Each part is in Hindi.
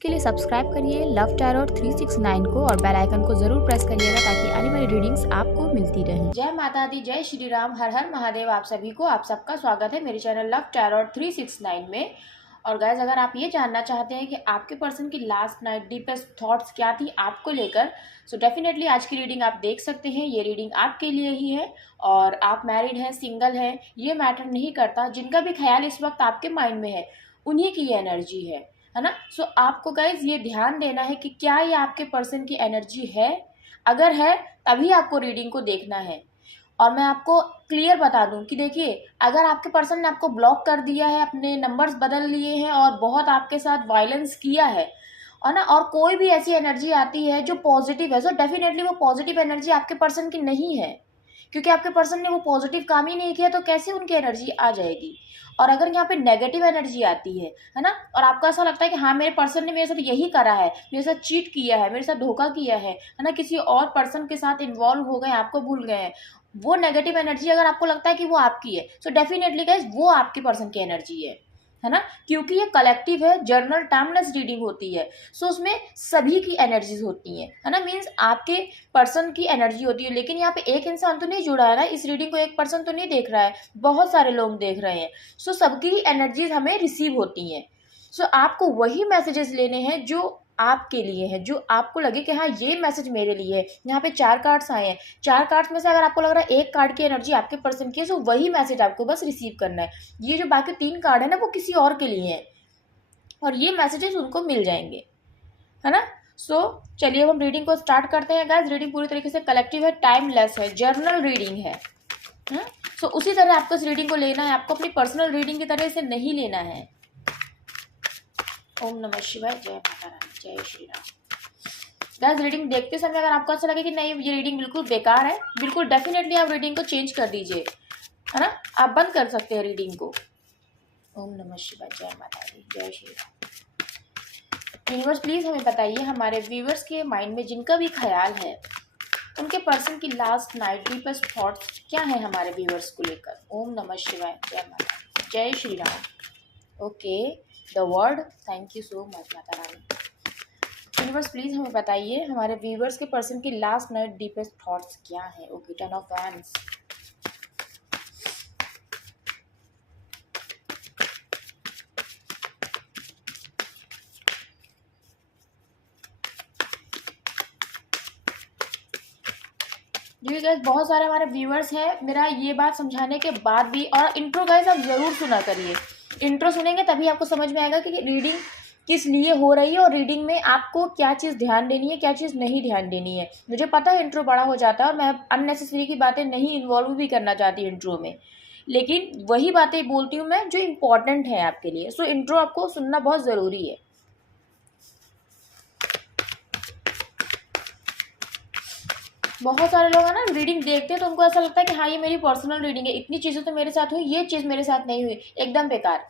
के लिए सब्सक्राइब करिए लव टैरो 369 को और बेल आइकन को जरूर प्रेस करिएगा ताकि आने वाली रीडिंग्स आपको मिलती रहें। जय माता दी, जय श्री राम, हर हर महादेव। आप सभी को आप सबका स्वागत है मेरे चैनल लव टैरो 369 में। और गाइस, अगर आप ये जानना चाहते हैं कि आपके पर्सन की लास्ट नाइट डीपेस्ट थॉट्स क्या थी आपको लेकर, सो डेफिनेटली आज की रीडिंग आप देख सकते हैं। ये रीडिंग आपके लिए ही है और आप मैरिड हैं, सिंगल हैं, ये मैटर नहीं करता। जिनका भी ख्याल इस वक्त आपके माइंड में है उन्हीं की ये एनर्जी है ना। सो आपको गाइज ये ध्यान देना है कि क्या ये आपके पर्सन की एनर्जी है। अगर है तभी आपको रीडिंग को देखना है। और मैं आपको क्लियर बता दूं कि देखिए, अगर आपके पर्सन ने आपको ब्लॉक कर दिया है, अपने नंबर्स बदल लिए हैं और बहुत आपके साथ वायलेंस किया है और ना, और कोई भी ऐसी एनर्जी आती है जो पॉजिटिव है, सो डेफिनेटली वो पॉजिटिव एनर्जी आपके पर्सन की नहीं है, क्योंकि आपके पर्सन ने वो पॉजिटिव काम ही नहीं किया तो कैसे उनकी एनर्जी आ जाएगी। और अगर यहाँ पे नेगेटिव एनर्जी आती है ना, और आपको ऐसा लगता है कि हाँ मेरे पर्सन ने मेरे साथ यही करा है, मेरे साथ चीट किया है, मेरे साथ धोखा किया है ना, किसी और पर्सन के साथ इन्वॉल्व हो गए, आपको भूल गए हैं, वो नेगेटिव एनर्जी अगर आपको लगता है कि वो आपकी है, सो डेफिनेटली गाइस वो आपके पर्सन की एनर्जी है ना। क्योंकि ये कलेक्टिव है, जर्नल टाइमलेस रीडिंग होती है, सो उसमें सभी की एनर्जीज होती हैं, है ना। मीन्स आपके पर्सन की एनर्जी होती है, लेकिन यहाँ पे एक इंसान तो नहीं जुड़ा है ना, इस रीडिंग को एक पर्सन तो नहीं देख रहा है, बहुत सारे लोग देख रहे हैं। सो सबकी एनर्जीज हमें रिसीव होती हैं। सो आपको वही मैसेजेस लेने हैं जो आपके लिए है, जो आपको लगे कि हाँ ये मैसेज मेरे लिए है। यहाँ पे 4 कार्ड्स आए हैं, 4 कार्ड्स में से अगर आपको लग रहा है एक कार्ड की एनर्जी आपके पर्सन की है, सो वही मैसेज आपको बस रिसीव करना है। ये जो बाकी 3 कार्ड है ना, वो किसी और के लिए हैं और ये मैसेजेस उनको मिल जाएंगे, है ना। सो चलिए अब हम रीडिंग को स्टार्ट करते हैं गाइस। रीडिंग पूरी तरीके से कलेक्टिव है, टाइमलेस है, जर्नल रीडिंग है। सो उसी तरह आपको इस रीडिंग को लेना है, आपको अपनी पर्सनल रीडिंग की तरह इसे नहीं लेना है। ओम नमः शिवाय, जय माता रानी, जय श्री राम। गाइस, रीडिंग देखते समय अगर आपको ऐसा लगे कि नहीं ये रीडिंग बिल्कुल बेकार है, बिल्कुल डेफिनेटली आप रीडिंग को चेंज कर दीजिए, है ना। आप बंद कर सकते हैं रीडिंग को। ओम नमः शिवाय, जय माता दी, जय श्री राम। यूनिवर्स प्लीज हमें बताइए, हमारे व्यूवर्स के माइंड में जिनका भी ख्याल है उनके पर्सन की लास्ट नाइट डीपेस्ट थॉट्स क्या है हमारे व्यूवर्स को लेकर। ओम नमः शिवाय, जय माता दी, जय Shri Ram. Okay, the word, thank you so much Mata Rani. Universe please हमें बताइए, हमारे व्यूवर्स के पर्सन की लास्ट नाइट डीपेस्ट थॉट्स क्या है। Okay, 10 of wands. जी गाइस, बहुत सारे हमारे व्यूअर्स हैं, मेरा ये बात समझाने के बाद भी, और इंट्रो गाइस आप ज़रूर सुना करिए। इंट्रो सुनेंगे तभी आपको समझ में आएगा कि रीडिंग किस लिए हो रही है और रीडिंग में आपको क्या चीज़ ध्यान देनी है, क्या चीज़ नहीं ध्यान देनी है। मुझे पता है इंट्रो बड़ा हो जाता है और मैं अननेसेसरी की बातें नहीं इन्वॉल्व भी करना चाहती इंट्रो में, लेकिन वही बातें बोलती हूँ मैं जो इम्पोर्टेंट है आपके लिए। सो इंट्रो आपको सुनना बहुत ज़रूरी है। बहुत सारे लोग है ना, रीडिंग देखते हैं तो उनको ऐसा लगता है कि हाँ ये मेरी पर्सनल रीडिंग है, इतनी चीज़ें तो मेरे साथ हुई, ये चीज़ मेरे साथ नहीं हुई, एकदम बेकार।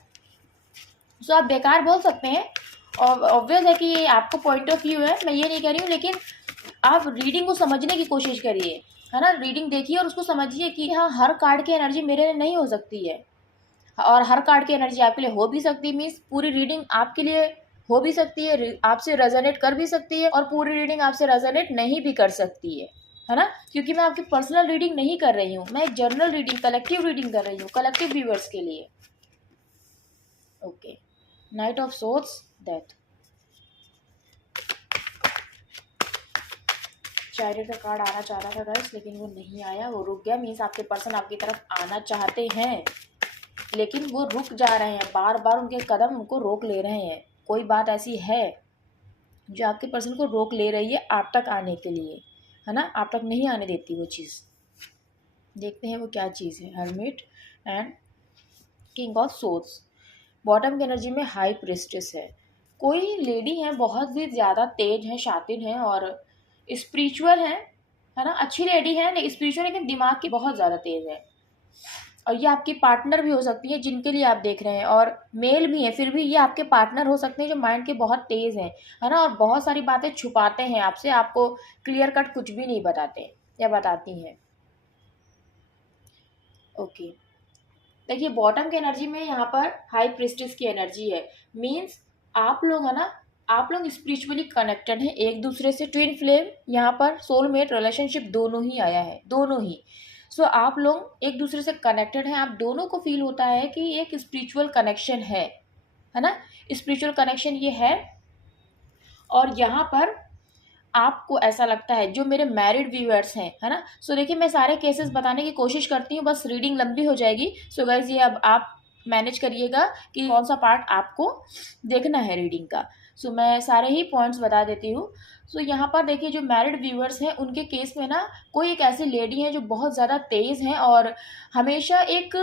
सो आप बेकार बोल सकते हैं, और ऑब्वियस है कि ये आपको पॉइंट ऑफ व्यू है, मैं ये नहीं कह रही हूँ, लेकिन आप रीडिंग को समझने की कोशिश करिए, है ना। रीडिंग देखिए और उसको समझिए कि हाँ हर कार्ड की एनर्जी मेरे लिए नहीं हो सकती है और हर कार्ड की एनर्जी आपके लिए हो भी सकती है। मीन्स पूरी रीडिंग आपके लिए हो भी सकती है, आपसे रेजोनेट कर भी सकती है, और पूरी रीडिंग आपसे रेजोनेट नहीं भी कर सकती है ना। क्योंकि मैं आपकी पर्सनल रीडिंग नहीं कर रही हूँ, मैं एक जनरल रीडिंग, कलेक्टिव रीडिंग कर रही हूँ, कलेक्टिव व्यूअर्स के लिए। Okay, night of swords, death. Chariot का कार्ड आना चाह रहा था गाइस, लेकिन वो नहीं आया, वो रुक गया। मीन्स आपके पर्सन आपकी तरफ आना चाहते हैं लेकिन वो रुक जा रहे हैं, बार बार उनके कदम उनको रोक ले रहे हैं। कोई बात ऐसी है जो आपके पर्सन को रोक ले रही है आप तक आने के लिए, है ना। आप तक नहीं आने देती वो चीज़। देखते हैं वो क्या चीज़ है। Hermit and king of swords. Bottom की एनर्जी में हाई प्रिस्टेस है। कोई लेडी है, बहुत ही ज़्यादा तेज है, शातिर है और स्पिरिचुअल है ना। अच्छी लेडी है लेकिन स्पिरिचुअल, लेकिन दिमाग की बहुत ज़्यादा तेज है। और ये आपकी पार्टनर भी हो सकती है जिनके लिए आप देख रहे हैं, और मेल भी है, फिर भी ये आपके पार्टनर हो सकते हैं जो माइंड के बहुत तेज़ हैं, है ना। और बहुत सारी बातें छुपाते हैं आपसे, आपको क्लियर कट कुछ भी नहीं बताते या बताती हैं। ओके, देखिए बॉटम की एनर्जी में यहाँ पर हाई प्रिस्टेस की एनर्जी है। मीन्स आप लोग है ना आप लोग स्पिरिचुअली कनेक्टेड हैं एक दूसरे से, ट्विन फ्लेम, यहाँ पर सोलमेट रिलेशनशिप दोनों ही आया है, दोनों ही। सो आप लोग एक दूसरे से कनेक्टेड हैं, आप दोनों को फील होता है कि एक स्पिरिचुअल कनेक्शन है ना, स्पिरिचुअल कनेक्शन ये है। और यहाँ पर आपको ऐसा लगता है, जो मेरे मैरिड व्यूअर्स हैं, है ना, सो देखिए मैं सारे केसेस बताने की कोशिश करती हूँ, बस रीडिंग लंबी हो जाएगी। सो गाइज ये अब आप मैनेज करिएगा कि कौन सा पार्ट आपको देखना है रीडिंग का। सो मैं सारे ही पॉइंट्स बता देती हूँ। सो यहाँ पर देखिए जो मैरिड व्यूअर्स हैं उनके केस में ना, कोई एक ऐसी लेडी है जो बहुत ज़्यादा तेज़ हैं और हमेशा एक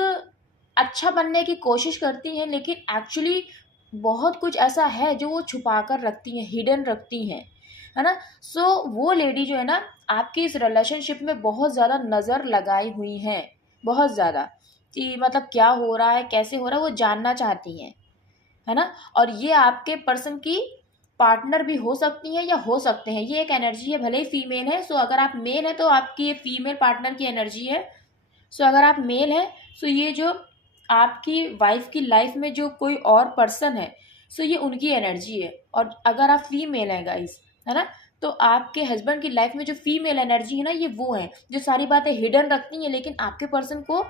अच्छा बनने की कोशिश करती हैं, लेकिन एक्चुअली बहुत कुछ ऐसा है जो वो छुपा कर रखती हैं, हिडन रखती हैं, है ना। सो वो लेडी जो है ना, आपकी इस रिलेशनशिप में बहुत ज़्यादा नज़र लगाई हुई हैं, बहुत ज़्यादा, कि मतलब क्या हो रहा है, कैसे हो रहा है, वो जानना चाहती हैं, है ना। और ये आपके पर्सन की पार्टनर भी हो सकती हैं या हो सकते हैं, ये एक एनर्जी है, भले ही फीमेल है। सो अगर आप मेल हैं तो आपकी ये फीमेल पार्टनर की एनर्जी है। सो अगर आप मेल हैं, सो ये जो आपकी वाइफ की लाइफ में जो कोई और पर्सन है, सो ये उनकी एनर्जी है। और अगर आप फीमेल हैं गाइस, है ना, तो आपके हस्बैंड की लाइफ में जो फीमेल एनर्जी है ना, ये वो है जो सारी बातें हिडन रखती हैं, लेकिन आपके पर्सन को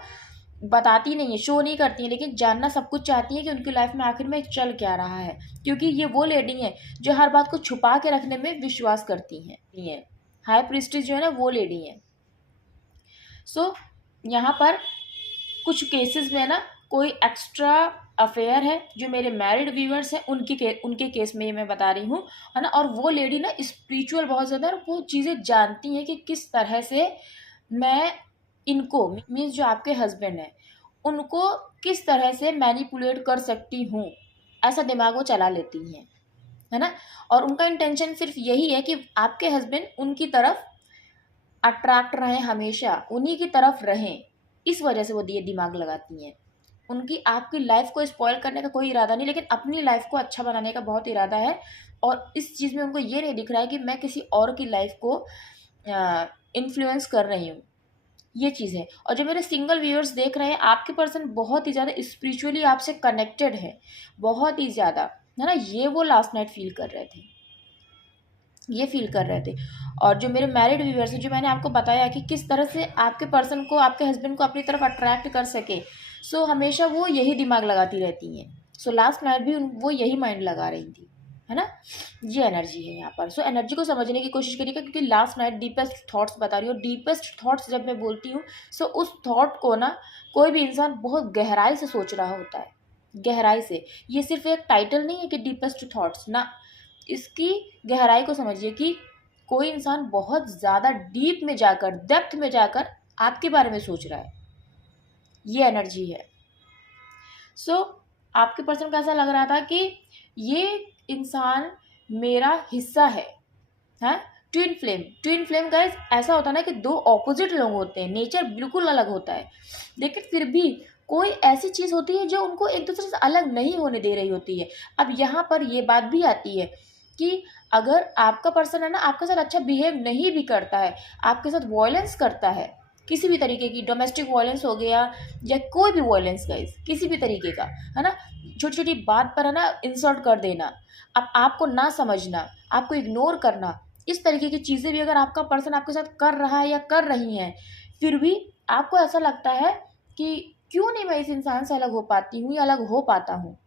बताती नहीं है, शो नहीं करती है, लेकिन जानना सब कुछ चाहती है कि उनकी लाइफ में आखिर में चल क्या रहा है, क्योंकि ये वो लेडी है जो हर बात को छुपा के रखने में विश्वास करती हैं। हाई प्रीस्टिस जो है ना, वो लेडी है। सो यहाँ पर कुछ केसेस में ना कोई एक्स्ट्रा अफेयर है, जो मेरे मैरिड व्यूअर्स हैं उनके केस में ये मैं बता रही हूँ, है ना। और वो लेडी ना स्पिरिचुअल बहुत ज़्यादा, और वो चीज़ें जानती हैं कि किस तरह से मैं इनको, मीन्स जो आपके हस्बैंड हैं, उनको किस तरह से मैनिपुलेट कर सकती हूँ, ऐसा दिमाग वो चला लेती हैं, है ना। और उनका इंटेंशन सिर्फ यही है कि आपके हस्बैंड उनकी तरफ अट्रैक्ट रहें, हमेशा उन्हीं की तरफ रहें, इस वजह से वो दिमाग लगाती हैं। उनकी आपकी लाइफ को स्पॉइल करने का कोई इरादा नहीं, लेकिन अपनी लाइफ को अच्छा बनाने का बहुत इरादा है। और इस चीज़ में उनको ये नहीं दिख रहा है कि मैं किसी और की लाइफ को इन्फ्लुएंस कर रही हूँ, ये चीज़ है। और जो मेरे सिंगल व्यूअर्स देख रहे हैं, आपके पर्सन बहुत ही ज़्यादा स्पिरिचुअली आपसे कनेक्टेड है, बहुत ही ज़्यादा, है ना। ये वो लास्ट नाइट फील कर रहे थे, ये फील कर रहे थे। और जो मेरे मैरिड व्यूअर्स हैं, जो मैंने आपको बताया कि किस तरह से आपके पर्सन को, आपके हस्बैंड को अपनी तरफ अट्रैक्ट कर सके, सो हमेशा वो यही दिमाग लगाती रहती हैं। सो लास्ट नाइट भी वो यही माइंड लगा रही थी, है ना। ये एनर्जी है यहाँ पर। सो एनर्जी को समझने की कोशिश करिएगा, क्योंकि लास्ट नाइट डीपेस्ट थॉट्स बता रही हूँ। डीपेस्ट थॉट्स जब मैं बोलती हूँ, सो उस थॉट को ना कोई भी इंसान बहुत गहराई से सोच रहा होता है, गहराई से। ये सिर्फ एक टाइटल नहीं है कि डीपेस्ट थॉट्स ना, इसकी गहराई को समझिए कि कोई इंसान बहुत ज़्यादा डीप में जाकर, डेप्थ में जाकर आपके बारे में सोच रहा है, ये एनर्जी है। सो आपके पर्सन को ऐसा लग रहा था कि ये इंसान मेरा हिस्सा है, हैं। Twin flame, twin flame guys ऐसा होता है ना कि दो ऑपोजिट लोग होते हैं, नेचर बिल्कुल अलग होता है, लेकिन फिर भी कोई ऐसी चीज़ होती है जो उनको एक दूसरे से अलग नहीं होने दे रही होती है। अब यहाँ पर ये बात भी आती है कि अगर आपका पर्सन है ना, आपके साथ अच्छा बिहेव नहीं भी करता है, आपके साथ वॉयलेंस करता है, किसी भी तरीके की, डोमेस्टिक वॉयलेंस हो गया या कोई भी वॉयलेंस गाइस, किसी भी तरीके का, है ना, छोटी छोटी बात पर है ना इंसल्ट कर देना, अब आपको ना समझना, आपको इग्नोर करना, इस तरीके की चीज़ें भी अगर आपका पर्सन आपके साथ कर रहा है या कर रही हैं, फिर भी आपको ऐसा लगता है कि क्यों नहीं मैं इस इंसान से अलग हो पाती हूँ या अलग हो पाता हूँ।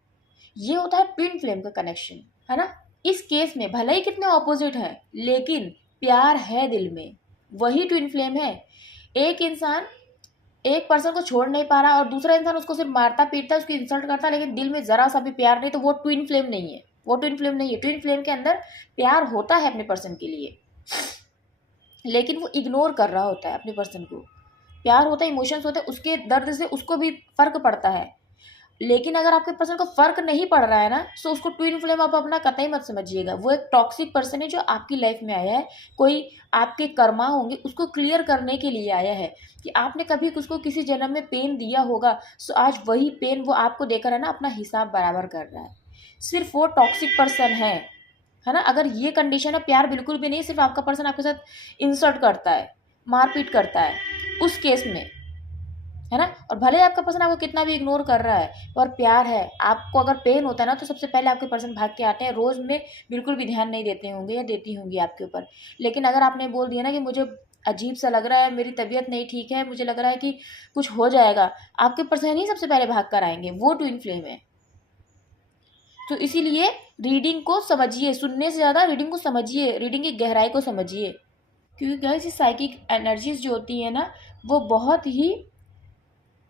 ये होता है ट्विन फ्लेम का कनेक्शन, है ना। इस केस में भले ही कितने ऑपोजिट हैं, लेकिन प्यार है दिल में, वही ट्विन फ्लेम है। एक इंसान एक पर्सन को छोड़ नहीं पा रहा और दूसरा इंसान उसको सिर्फ मारता पीटता है, उसकी इंसल्ट करता है, लेकिन दिल में जरा सा भी प्यार नहीं, तो वो ट्विन फ्लेम नहीं है, वो ट्विन फ्लेम नहीं है। ट्विन फ्लेम के अंदर प्यार होता है अपने पर्सन के लिए, लेकिन वो इग्नोर कर रहा होता है अपने पर्सन को। प्यार होता है, इमोशंस होते हैं, उसके दर्द से उसको भी फर्क पड़ता है, लेकिन अगर आपके पर्सन को फर्क नहीं पड़ रहा है ना, तो उसको ट्विन फ्लेम आप अपना कतई मत समझिएगा। वो एक टॉक्सिक पर्सन है जो आपकी लाइफ में आया है, कोई आपके कर्मा होंगे उसको क्लियर करने के लिए आया है कि आपने कभी उसको किसी जन्म में पेन दिया होगा, सो आज वही पेन वो आपको देकर है ना अपना हिसाब बराबर कर रहा है। सिर्फ वो टॉक्सिक पर्सन है ना। अगर ये कंडीशन है, प्यार बिल्कुल भी नहीं, सिर्फ आपका पर्सन आपके साथ इंसल्ट करता है, मारपीट करता है, उस केस में है ना। और भले आपका पर्सन आपको कितना भी इग्नोर कर रहा है और प्यार है, आपको अगर पेन होता है ना तो सबसे पहले आपके पर्सन भाग के आते हैं, रोज़ में बिल्कुल भी ध्यान नहीं देते होंगे या देती होंगी आपके ऊपर। लेकिन अगर आपने बोल दिया ना कि मुझे अजीब सा लग रहा है, मेरी तबीयत नहीं ठीक है, मुझे लग रहा है कि कुछ हो जाएगा, आपके पर्सन ही सबसे पहले भाग कर आएंगे, वो ट्विन फ्लेम है। तो इसीलिए रीडिंग को समझिए, सुनने से ज़्यादा रीडिंग को समझिए, रीडिंग की गहराई को समझिए। क्योंकि गाइस ये साइकिक एनर्जीज जो होती है ना वो बहुत ही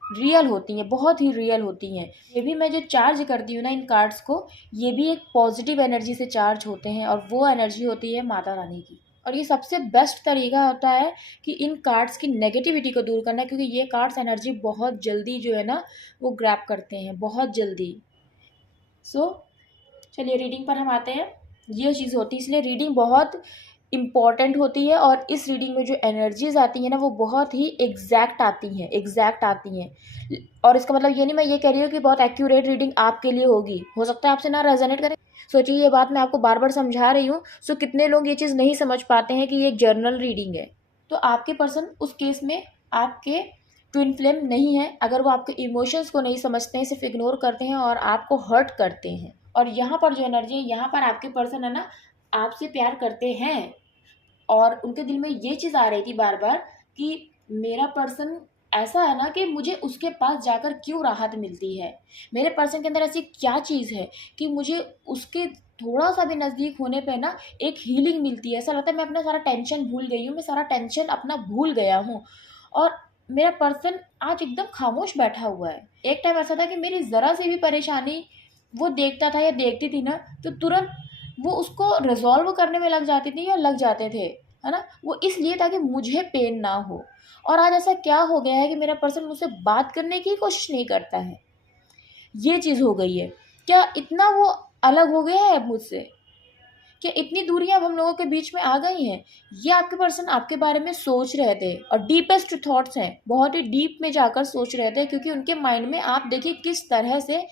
रियल होती हैं, बहुत ही रियल होती हैं। ये भी मैं जो चार्ज करती हूँ ना इन कार्ड्स को, ये भी एक पॉजिटिव एनर्जी से चार्ज होते हैं और वो एनर्जी होती है माता रानी की। और ये सबसे बेस्ट तरीका होता है कि इन कार्ड्स की नेगेटिविटी को दूर करना, क्योंकि ये कार्ड्स एनर्जी बहुत जल्दी जो है ना वो ग्रैब करते हैं, बहुत जल्दी। चलिए रीडिंग पर हम आते हैं। ये चीज़ होती है, इसलिए रीडिंग बहुत इम्पॉर्टेंट होती है और इस रीडिंग में जो एनर्जीज आती हैं ना वो बहुत ही एग्जैक्ट आती हैं। और इसका मतलब ये नहीं मैं ये कह रही हूँ कि बहुत एक्यूरेट रीडिंग आपके लिए होगी, हो सकता है आपसे ना रेजोनेट करे। सोचिए ये बात मैं आपको बार बार समझा रही हूँ, सो कितने लोग ये चीज़ नहीं समझ पाते हैं कि ये एक जर्नल रीडिंग है। तो आपके पर्सन उस केस में आपके ट्विन फ्लेम नहीं है, अगर वो आपके इमोशंस को नहीं समझते हैं, सिर्फ इग्नोर करते हैं और आपको हर्ट करते हैं। और यहाँ पर जो एनर्जी है, यहाँ पर आपके पर्सन है ना आपसे प्यार करते हैं और उनके दिल में ये चीज़ आ रही थी बार बार कि मेरा पर्सन ऐसा है ना कि मुझे उसके पास जाकर क्यों राहत मिलती है, मेरे पर्सन के अंदर ऐसी क्या चीज़ है कि मुझे उसके थोड़ा सा भी नज़दीक होने पे ना एक हीलिंग मिलती है। ऐसा लगता है मैं अपना सारा टेंशन भूल गई हूँ, मैं सारा टेंशन अपना भूल गया हूँ और मेरा पर्सन आज एकदम खामोश बैठा हुआ है। एक टाइम ऐसा था कि मेरी ज़रा सी भी परेशानी वो देखता था या देखती थी ना तो तुरंत वो उसको रिजॉल्व करने में लग जाती थी या लग जाते थे, है ना। वो इसलिए ताकि मुझे पेन ना हो। और आज ऐसा क्या हो गया है कि मेरा पर्सन मुझसे बात करने की कोशिश नहीं करता है, ये चीज़ हो गई है। क्या इतना वो अलग हो गया है मुझसे, क्या इतनी दूरियां अब हम लोगों के बीच में आ गई हैं। ये आपके पर्सन आपके बारे में सोच रहे थे और डीपेस्ट थॉट्स हैं, बहुत ही डीप में जाकर सोच रहे थे, क्योंकि उनके माइंड में आप देखिए किस तरह से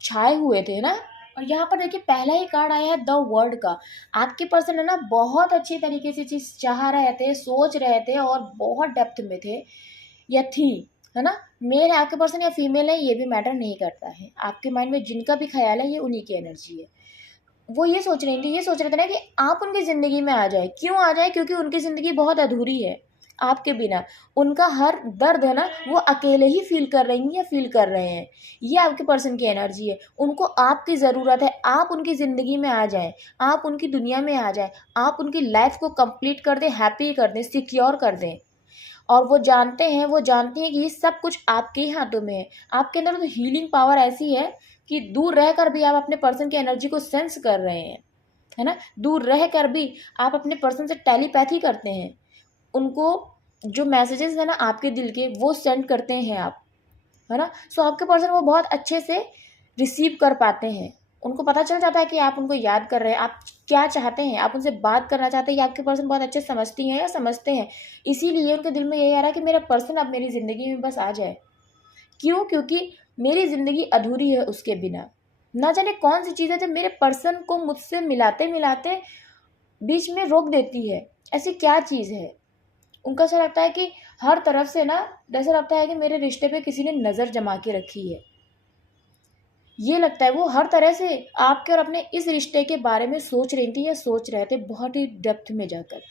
छाए हुए थे ना। और यहाँ पर देखिए पहला ही कार्ड आया है द वर्ल्ड का। आपके पर्सन है ना बहुत अच्छी तरीके से चीज़ चाह रहे थे, सोच रहे थे और बहुत डेप्थ में थे या थी, है ना। मेल है आपके पर्सन या फीमेल है ये भी मैटर नहीं करता है, आपके माइंड में जिनका भी ख्याल है ये उन्हीं की एनर्जी है। वो ये सोच रहे थे ना कि आप उनकी ज़िंदगी में आ जाए। क्यों आ जाए? क्योंकि उनकी ज़िंदगी बहुत अधूरी है आपके बिना। उनका हर दर्द है ना वो अकेले ही फील कर रही या फील कर रहे हैं। ये आपके पर्सन की एनर्जी है, उनको आपकी ज़रूरत है, आप उनकी ज़िंदगी में आ जाएं, आप उनकी दुनिया में आ जाएं, आप उनकी लाइफ को कंप्लीट कर दें, हैप्पी कर दें, सिक्योर कर दें। और वो जानते हैं, वो जानती हैं कि ये सब कुछ आपके ही हाथों में है। आपके अंदर तो हीलिंग पावर ऐसी है कि दूर रहकर भी आप अपने पर्सन की एनर्जी को सेंस कर रहे हैं, है ना। दूर रहकर भी आप अपने पर्सन से टेलीपैथी करते हैं, उनको जो मैसेजेस है ना आपके दिल के वो सेंड करते हैं आप, है ना। सो आपके पर्सन वो बहुत अच्छे से रिसीव कर पाते हैं, उनको पता चल जाता है कि आप उनको याद कर रहे हैं, आप क्या चाहते हैं, आप उनसे बात करना चाहते हैं, ये आपके पर्सन बहुत अच्छे समझती हैं या समझते हैं। इसीलिए उनके दिल में यही आ रहा है कि मेरा पर्सन अब मेरी ज़िंदगी में बस आ जाए। क्यों? क्योंकि मेरी ज़िंदगी अधूरी है उसके बिना। ना जाने कौन सी चीज़ है जो मेरे पर्सन को मुझसे मिलाते मिलाते बीच में रोक देती है, ऐसी क्या चीज़ है। उनको ऐसा लगता है कि हर तरफ से ना ऐसा लगता है कि मेरे रिश्ते पे किसी ने नज़र जमा के रखी है। ये लगता है वो हर तरह से आपके और अपने इस रिश्ते के बारे में सोच रही थी या सोच रहे थे बहुत ही डेप्थ में जाकर।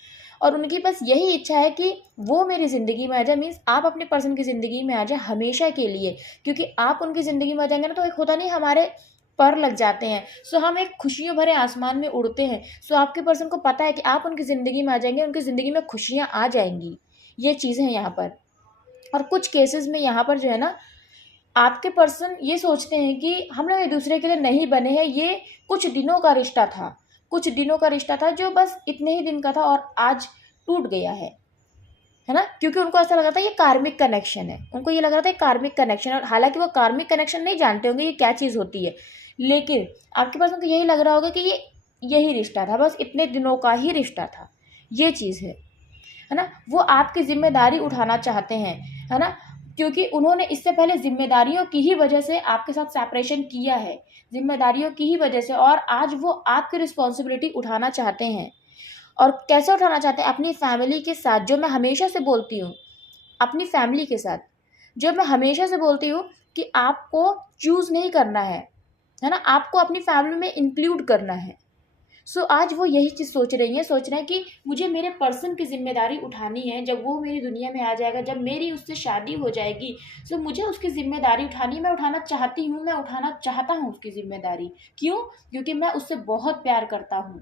और उनकी बस यही इच्छा है कि वो मेरी ज़िंदगी में आ जाए, मीन्स आप अपने पर्सन की ज़िंदगी में आ जाए हमेशा के लिए। क्योंकि आप उनकी ज़िंदगी में आ जाएंगे ना तो एक होता नहीं हमारे पर लग जाते हैं, सो हम एक खुशियों भरे आसमान में उड़ते हैं। सो आपके पर्सन को पता है कि आप उनकी ज़िंदगी में आ जाएंगे, उनकी ज़िंदगी में खुशियाँ आ जाएंगी। ये चीज़ें हैं यहाँ पर। और कुछ केसेस में यहाँ पर जो है ना आपके पर्सन ये सोचते हैं कि हम लोग एक दूसरे के लिए नहीं बने हैं, ये कुछ दिनों का रिश्ता था, कुछ दिनों का रिश्ता था जो बस इतने ही दिन का था और आज टूट गया है ना। क्योंकि उनको ऐसा लगा था ये कार्मिक कनेक्शन है, उनको ये लग रहा था कार्मिक कनेक्शन, और हालांकि वो कार्मिक कनेक्शन नहीं जानते होंगे ये क्या चीज़ होती है, लेकिन आपके पर्सन को यही लग रहा होगा कि ये यही रिश्ता था, बस इतने दिनों का ही रिश्ता था। ये चीज़ है ना। वो आपकी जिम्मेदारी उठाना चाहते हैं, है ना, क्योंकि उन्होंने इससे पहले जिम्मेदारियों की ही वजह से आपके साथ सेपरेशन किया है, जिम्मेदारियों की ही वजह से, और आज वो आपकी रिस्पॉन्सिबिलिटी उठाना चाहते हैं। और कैसे उठाना चाहते हैं? अपनी फैमिली के साथ, जो मैं हमेशा से बोलती हूँ, अपनी फैमिली के साथ। जो मैं हमेशा से बोलती हूँ कि आपको चूज़ नहीं करना है ना, आपको अपनी फैमिली में इंक्लूड करना है। सो आज वो यही चीज़ सोच रही हैं, सोच रहे हैं कि मुझे मेरे पर्सन की ज़िम्मेदारी उठानी है। जब वो मेरी दुनिया में आ जाएगा, जब मेरी उससे शादी हो जाएगी, सो मुझे उसकी ज़िम्मेदारी उठानी है। मैं उठाना चाहती हूँ, मैं उठाना चाहता हूँ उसकी ज़िम्मेदारी। क्यों? क्योंकि मैं उससे बहुत प्यार करता हूँ,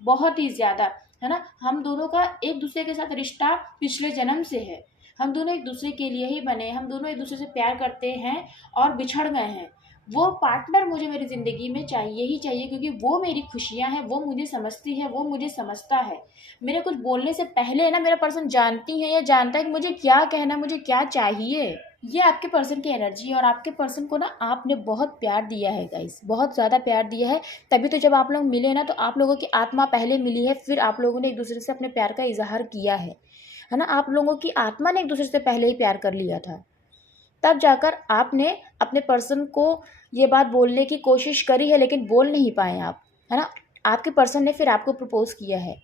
बहुत ही ज़्यादा, है ना। हम दोनों का एक दूसरे के साथ रिश्ता पिछले जन्म से है। हम दोनों एक दूसरे के लिए ही बने, हम दोनों एक दूसरे से प्यार करते हैं और बिछड़ गए हैं। वो पार्टनर मुझे मेरी ज़िंदगी में चाहिए ही चाहिए, क्योंकि वो मेरी खुशियाँ हैं, वो मुझे समझती है, वो मुझे समझता है। मेरे कुछ बोलने से पहले ना मेरा पर्सन जानती है या जानता है कि मुझे क्या कहना है, मुझे क्या चाहिए। ये आपके पर्सन की एनर्जी है और आपके पर्सन को ना आपने बहुत प्यार दिया है गाइस, बहुत ज़्यादा प्यार दिया है। तभी तो जब आप लोग मिले ना, तो आप लोगों की आत्मा पहले मिली है, फिर आप लोगों ने एक दूसरे से अपने प्यार का इजहार किया है ना। आप लोगों की आत्मा ने एक दूसरे से पहले ही प्यार कर लिया था, तब जाकर आपने अपने पर्सन को ये बात बोलने की कोशिश करी है, लेकिन बोल नहीं पाए आप, है ना। आपके पर्सन ने फिर आपको प्रपोज किया है,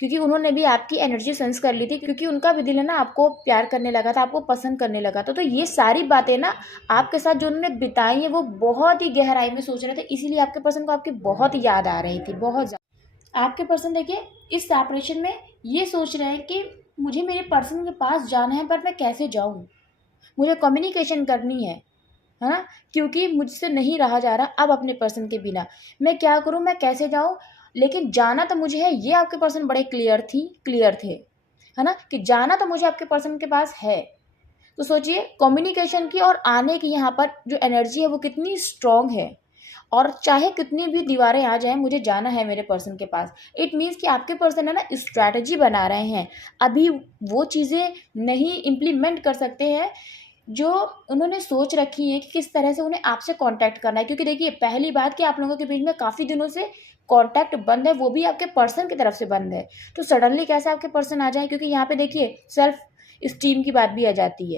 क्योंकि उन्होंने भी आपकी एनर्जी सेंस कर ली थी, क्योंकि उनका भी दिल है ना आपको प्यार करने लगा था, आपको पसंद करने लगा था। तो ये सारी बातें ना आपके साथ जो उन्होंने बिताई है, वो बहुत ही गहराई में सोच रहे थे, इसीलिए आपके पर्सन को आपकी बहुत याद आ रही थी, बहुत ज़्यादा। आपके पर्सन देखिए इस सेपरेशन में ये सोच रहे हैं कि मुझे मेरे पर्सन के पास जाना है, पर मैं कैसे जाऊँ, मुझे कम्युनिकेशन करनी है ना, क्योंकि मुझसे नहीं रहा जा रहा अब अपने पर्सन के बिना। मैं क्या करूँ, मैं कैसे जाऊँ, लेकिन जाना तो मुझे है। ये आपके पर्सन बड़े क्लियर थे, है ना, कि जाना तो मुझे आपके पर्सन के पास है। तो सोचिए कम्युनिकेशन की और आने की यहाँ पर जो एनर्जी है वो कितनी स्ट्रांग है। और चाहे कितनी भी दीवारें आ जाएं, मुझे जाना है मेरे पर्सन के पास। इट मीन्स कि आपके पर्सन है ना स्ट्रैटेजी बना रहे हैं। अभी वो चीज़ें नहीं इम्प्लीमेंट कर सकते हैं जो उन्होंने सोच रखी है कि किस तरह से उन्हें आपसे कांटेक्ट करना है। क्योंकि देखिए पहली बात कि आप लोगों के बीच में काफ़ी दिनों से कांटेक्ट बंद है, वो भी आपके पर्सन की तरफ से बंद है। तो सडनली कैसे आपके पर्सन आ जाए, क्योंकि यहाँ पे देखिए सेल्फ स्टीम की बात भी आ जाती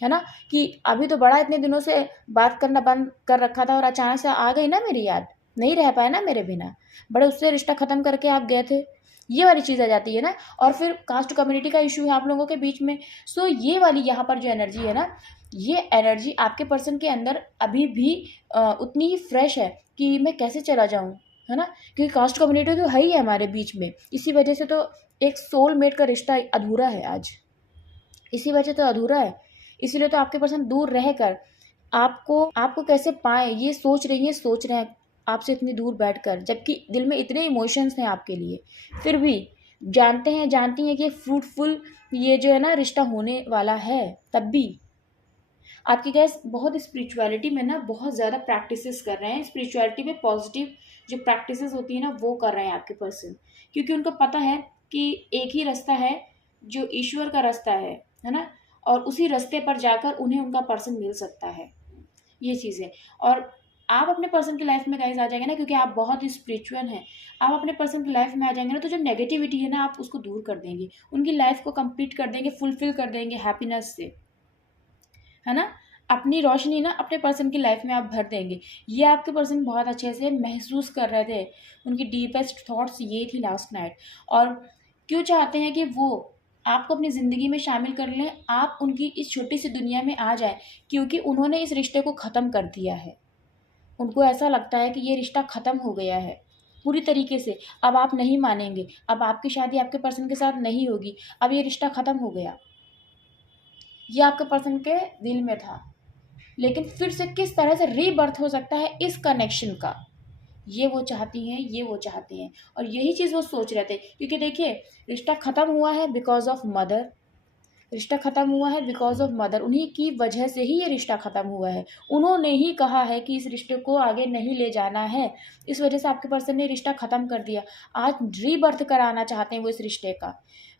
है ना, कि अभी तो बड़ा इतने दिनों से बात करना बंद कर रखा था और अचानक से आ गई ना मेरी याद, नहीं रह पाए ना मेरे बिना, बड़े उससे रिश्ता ख़त्म करके आप गए थे। ये वाली चीज़ आ जाती है ना। और फिर कास्ट कम्युनिटी का इशू है आप लोगों के बीच में। सो ये वाली यहाँ पर जो एनर्जी है ना, ये एनर्जी आपके पर्सन के अंदर अभी भी उतनी ही फ्रेश है कि मैं कैसे चला जाऊँ, है ना। क्योंकि कास्ट कम्युनिटी तो है ही है हमारे बीच में, इसी वजह से तो एक सोलमेट का रिश्ता अधूरा है आज, इसी वजह तो अधूरा है। इसीलिए तो आपके पर्सन दूर रहकर आपको आपको कैसे पाएँ ये सोच रहे हैं आपसे इतनी दूर बैठकर, जबकि दिल में इतने इमोशंस हैं आपके लिए। फिर भी जानती हैं कि ये फ्रूटफुल ये जो है ना रिश्ता होने वाला है। तब भी आपकी गैस बहुत स्पिरिचुअलिटी में ना बहुत ज़्यादा प्रैक्टिसेस कर रहे हैं। स्पिरिचुअलिटी में पॉजिटिव जो प्रैक्टिसेस होती है ना वो कर रहे हैं आपके पर्सन, क्योंकि उनको पता है कि एक ही रास्ता है जो ईश्वर का रास्ता है ना। और उसी रास्ते पर जाकर उन्हें उनका पर्सन मिल सकता है, ये चीज़ है। और आप अपने पर्सन की लाइफ में गाइस आ जाएंगे ना, क्योंकि आप बहुत ही स्पिरिचुअल हैं। आप अपने पर्सन की लाइफ में आ जाएंगे ना, तो जो नेगेटिविटी है ना आप उसको दूर कर देंगे, उनकी लाइफ को कंप्लीट कर देंगे, फुलफिल कर देंगे हैप्पीनेस से, है ना। अपनी रोशनी ना अपने पर्सन की लाइफ में आप भर देंगे। ये आपके पर्सन बहुत अच्छे से महसूस कर रहे थे। उनकी डीपेस्ट थॉट्स ये थी लास्ट नाइट। और क्यों चाहते हैं कि वो आपको अपनी ज़िंदगी में शामिल कर लें, आप उनकी इस छोटी सी दुनिया में आ जाए, क्योंकि उन्होंने इस रिश्ते को ख़त्म कर दिया है। उनको ऐसा लगता है कि ये रिश्ता ख़त्म हो गया है पूरी तरीके से। अब आप नहीं मानेंगे, अब आपकी शादी आपके पर्सन के साथ नहीं होगी, अब ये रिश्ता ख़त्म हो गया। ये आपके पर्सन के दिल में था, लेकिन फिर से किस तरह से रीबर्थ हो सकता है इस कनेक्शन का, ये वो चाहती हैं, ये वो चाहते हैं। और यही चीज़ वो सोच रहे थे, क्योंकि देखिए रिश्ता ख़त्म हुआ है बिकॉज ऑफ मदर, रिश्ता ख़त्म हुआ है बिकॉज ऑफ मदर। उन्हीं की वजह से ही ये रिश्ता ख़त्म हुआ है। उन्होंने ही कहा है कि इस रिश्ते को आगे नहीं ले जाना है, इस वजह से आपके पर्सन ने रिश्ता ख़त्म कर दिया। आज रीबर्थ कराना चाहते हैं वो इस रिश्ते का,